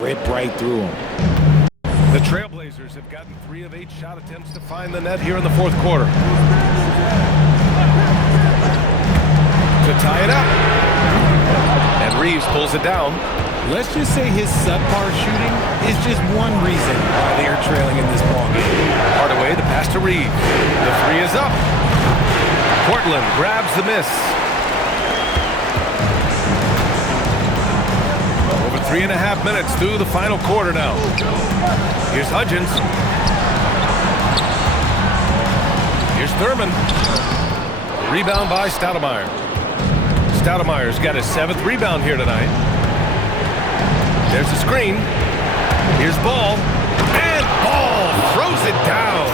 Rip right through him. The Trailblazers have gotten 3 of 8 shot attempts to find the net here in the fourth quarter. To tie it up. And Reeves pulls it down. Let's just say his subpar shooting is just one reason why they are trailing in this ballgame. Hardaway, the pass to Reeves. The 3 is up. Portland grabs the miss. Over 3.5 minutes through the final quarter now. Here's Hudgens. Here's Thurman. Rebound by Stoudemire. Stoudemire's got his 7th rebound here tonight. There's the screen. Here's Ball. And Ball throws it down.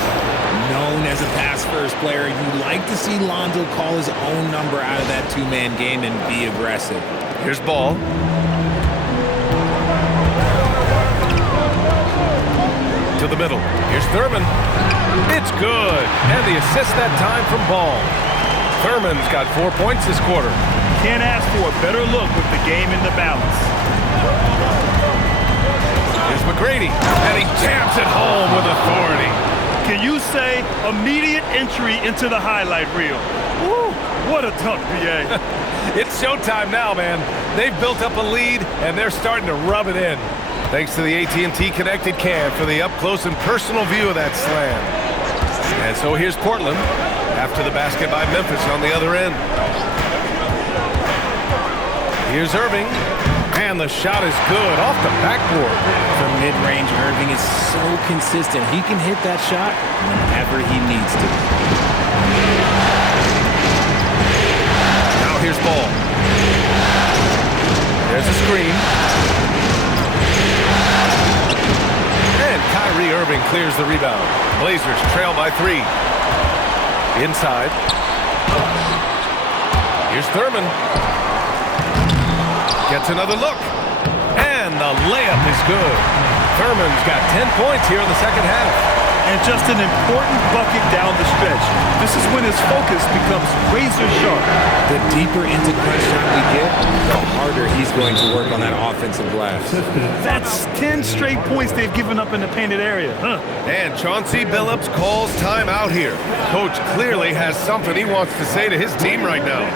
Known as a pass-first player, you like to see Lonzo call his own number out of that two-man game and be aggressive. Here's Ball. To the middle. Here's Thurman. It's good. And the assist that time from Ball. Thurman's got 4 points this quarter. Can't ask for a better look with the game in the balance. Here's McGrady, and he jams it home with authority. Can you say immediate entry into the highlight reel? Woo, what a dunk, BA. It's showtime now, man. They've built up a lead, and they're starting to rub it in. Thanks to the AT&T Connected Cam for the up-close and personal view of that slam. And so here's Portland after the basket by Memphis on the other end. Here's Irving, and the shot is good off the backboard. From mid-range, Irving is so consistent. He can hit that shot whenever he needs to. Now here's Ball. There's a screen. And Kyrie Irving clears the rebound. Blazers trail by 3. Inside. Here's Thurman. Gets another look. And the layup is good. Thurman's got 10 points here in the second half. And just an important bucket down the stretch. This is when his focus becomes razor sharp. The deeper into crunch time we get, the harder he's going to work on that offensive glass. That's 10 straight points they've given up in the painted area, huh? And Chauncey Billups calls time out here. Coach clearly has something he wants to say to his team right now.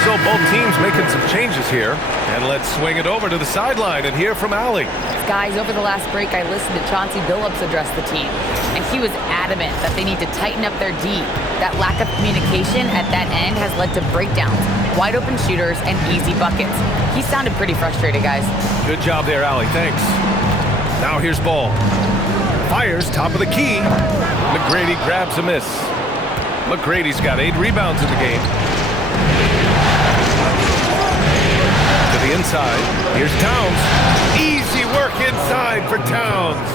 So both teams making some changes here. And let's swing it over to the sideline and hear from Allie. Guys, over the last break, I listened to Chauncey Billups address the team, and he was adamant that they need to tighten up their D. That lack of communication at that end has led to breakdowns, wide open shooters, and easy buckets. He sounded pretty frustrated, guys. Good job there, Allie. Thanks. Now here's Ball. Fires top of the key. McGrady grabs a miss. McGrady's got 8 rebounds in the game. To the inside. Here's Towns. Easy work inside for Towns.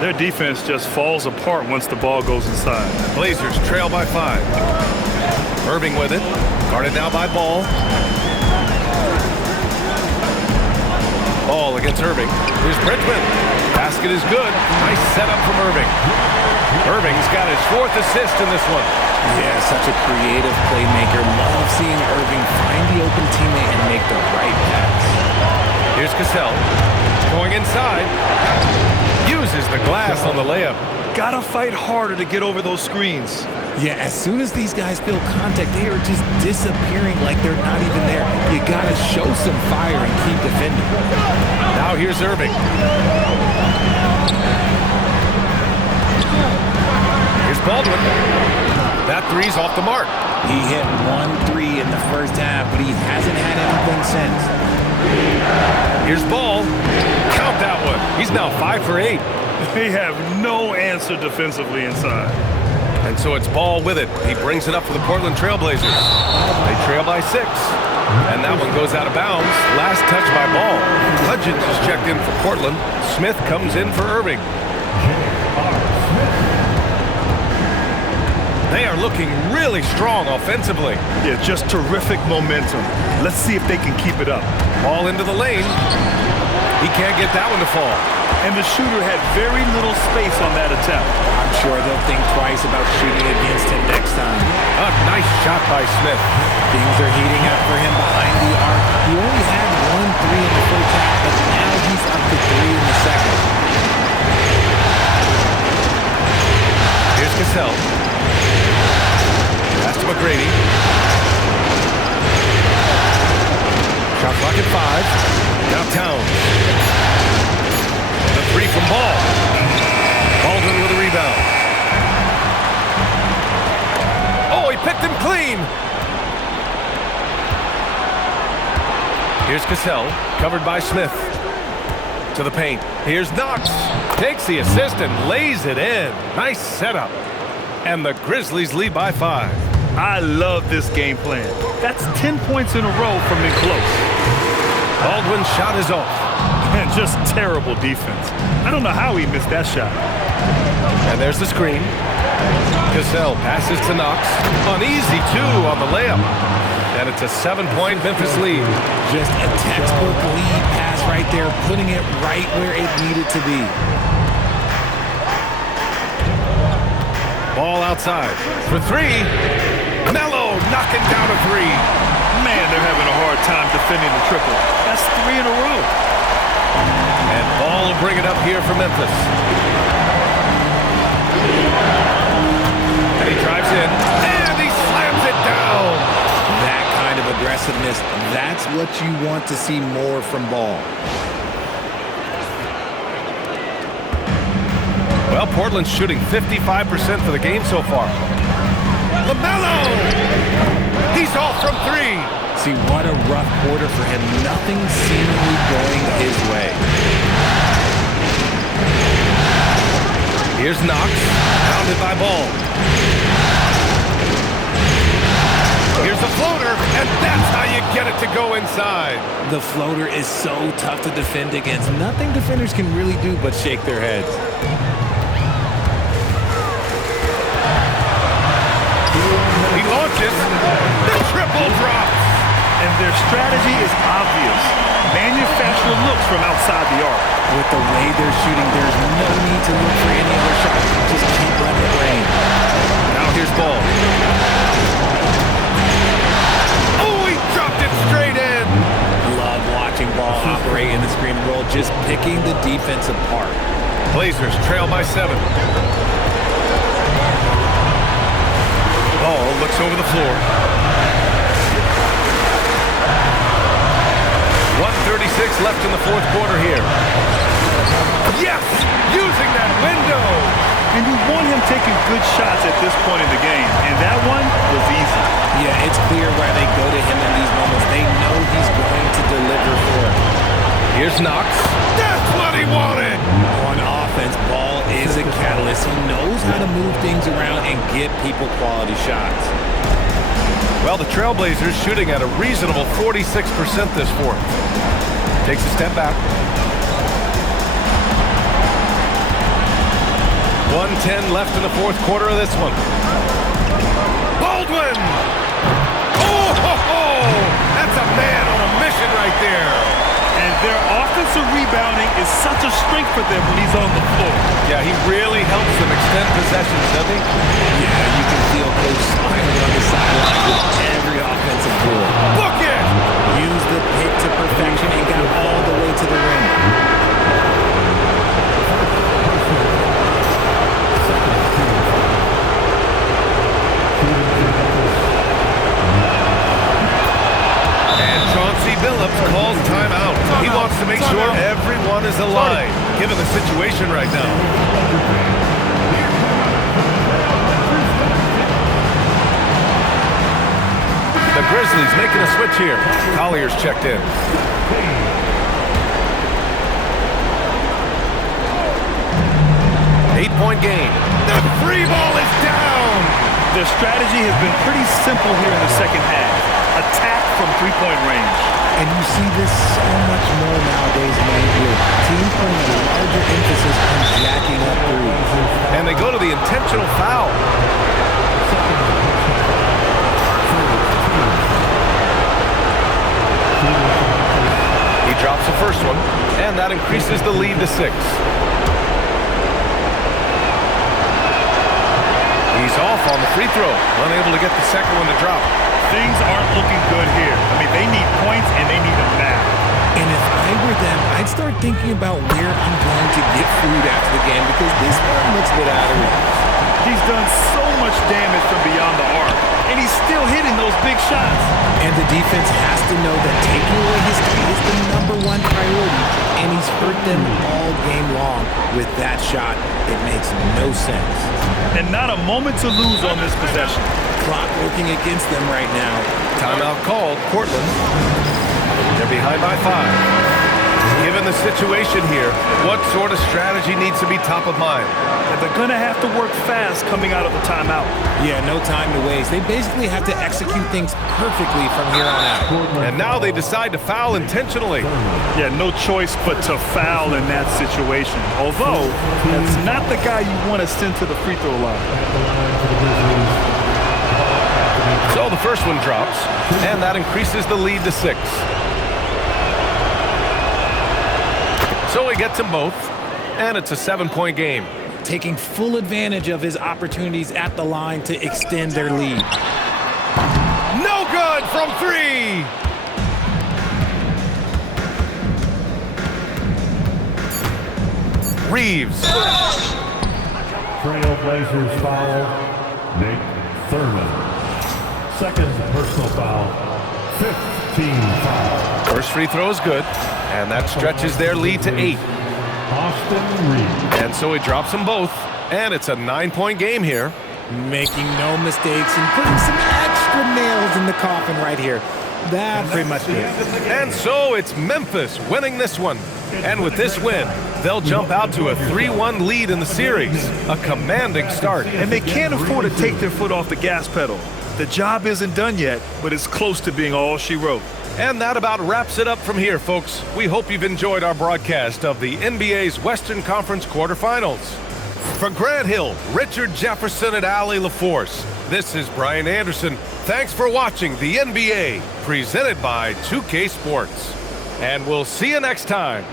Their defense just falls apart once the ball goes inside. Blazers trail by 5. Irving with it. Guarded now by Ball. Ball against Irving. Here's Bridgman. Basket is good. Nice setup from Irving. Irving's got his 4th assist in this one. Yeah, such a creative playmaker. Love seeing Irving find the open teammate and make the right pass. Here's Cassell. Going inside. Uses the glass on the layup. Gotta fight harder to get over those screens. Yeah, as soon as these guys feel contact, they are just disappearing like they're not even there. You gotta show some fire and keep defending. Now here's Irving. Here's Baldwin. That 3's off the mark. He hit 1 3 in the first half, but he hasn't had anything since. Here's Ball. Count that one. He's now 5 for 8. They have no answer defensively inside. And so it's Ball with it. He brings it up for the Portland Trailblazers. They trail by 6. And that one goes out of bounds. Last touch by Ball. Hudgens is checked in for Portland. Smith comes in for Irving. They are looking really strong offensively. Yeah, just terrific momentum. Let's see if they can keep it up. Ball into the lane. He can't get that one to fall. And the shooter had very little space on that attempt. I'm sure they'll think twice about shooting against him next time. A nice shot by Smith. Things are heating up for him behind the arc. He only had 1 3 in the first half, but now he's up to 3 in the second. Here's Cassell. Pass to McGrady. Shot clock at 5. Now Towns. The 3 from Ball. Baldwin with a rebound. Oh, he picked him clean. Here's Cassell, covered by Smith. To the paint. Here's Knox. Takes the assist and lays it in. Nice setup. And the Grizzlies lead by 5. I love this game plan. That's 10 points in a row from in close. Baldwin's shot is off. And just terrible defense. I don't know how he missed that shot. And there's the screen. Cassell passes to Knox. An easy 2 on the layup. And it's a 7-point Memphis lead. Just a textbook lead pass right there, putting it right where it needed to be. Ball outside for 3. Melo knocking down a 3. Man, they're having a hard time defending the triple. That's 3 in a row. And Ball will bring it up here for Memphis. And he drives in. And he slams it down. That kind of aggressiveness, that's what you want to see more from Ball. Well, Portland's shooting 55% for the game so far. LaMelo! He's off from 3. See, what a rough quarter for him. Nothing seemingly going his way. Here's Knox, pounded by Ball. Here's the floater, and that's how you get it to go inside. The floater is so tough to defend against. Nothing defenders can really do but shake their heads. He launches. The triple drops. And their strategy is obvious. Manufacture looks from outside the arc. With the way they're shooting, there's no need to look for any other shot. Just keep letting it rain. Now here's Ball. Oh, he dropped it straight in. Love watching Ball operate in the screen and roll, just picking the defense apart. Blazers trail by 7. Ball looks over the floor. 1:36 left in the fourth quarter here. Yes! Using that window! And you want him taking good shots at this point in the game. And that one was easy. Yeah, it's clear why they go to him in these moments. They know he's going to deliver for it. Here's Knox. That's what he wanted! On offense, Ball is a catalyst. He knows how to move things around and get people quality shots. Well, the Trailblazers shooting at a reasonable 46% this fourth. Takes a step back. 1:10 left in the fourth quarter of this one. Baldwin! Oh, ho, ho! That's a man on a mission right there. And their offensive rebounding is such a strength for them when he's on the floor. Yeah, he really helps them extend possessions, doesn't he? Yeah, you can feel Coach smiling on the sideline with every offensive board. Book it! Use the pick to perfection and got all the way to the rim. And Chauncey Billups calls timeout. He wants to make sure everyone is aligned, given the situation right now. The Grizzlies making a switch here. Collier's checked in. Eight-point game. The free ball is down. Their strategy has been pretty simple here in the second half. Attack from three-point range. And you see this so much more nowadays in the NBA. Teams putting a larger emphasis on jacking up threes. And they go to the intentional foul. He drops the first one, and that increases the lead to 6. He's off on the free throw, unable to get the second one to drop. Things aren't looking good here. I mean, they need points, and they need them now. And if I were them, I'd start thinking about where I'm going to get food after the game because this one looks a bit out of reach. He's done so much damage from beyond the arc, and he's still hitting those big shots. And the defense has to know that taking away his three is the #1 priority, and he's hurt them all game long. With that shot, it makes no sense. And not a moment to lose on this possession. Clock working against them right now. Timeout called, Portland. They're behind by 5. Given the situation here, what sort of strategy needs to be top of mind? And they're going to have to work fast coming out of the timeout. Yeah, no time to waste. They basically have to execute things perfectly from here on out. And now they decide to foul intentionally. Yeah, no choice but to foul in that situation. Although, that's not the guy you want to send to the free throw line. So the first one drops, and that increases the lead to 6. So he gets them both, and it's a 7-point game. Taking full advantage of his opportunities at the line to extend their lead. No good from 3! Reeves. Trailblazers foul, Nate Thurman. Second personal foul, 15 foul. First free throw is good, and that stretches their lead to 8. Austin Reeves. And so he drops them both, and it's a 9-point game here. Making no mistakes and putting some extra nails in the coffin right here. That pretty much it. And so it's Memphis winning this one. And with this win, they'll jump out to a 3-1 lead in the series. A commanding start. And they can't afford to take their foot off the gas pedal. The job isn't done yet, but it's close to being all she wrote. And that about wraps it up from here, folks. We hope you've enjoyed our broadcast of the NBA's Western Conference quarterfinals. For Grant Hill, Richard Jefferson, and Allie LaForce, this is Brian Anderson. Thanks for watching the NBA, presented by 2K Sports. And we'll see you next time.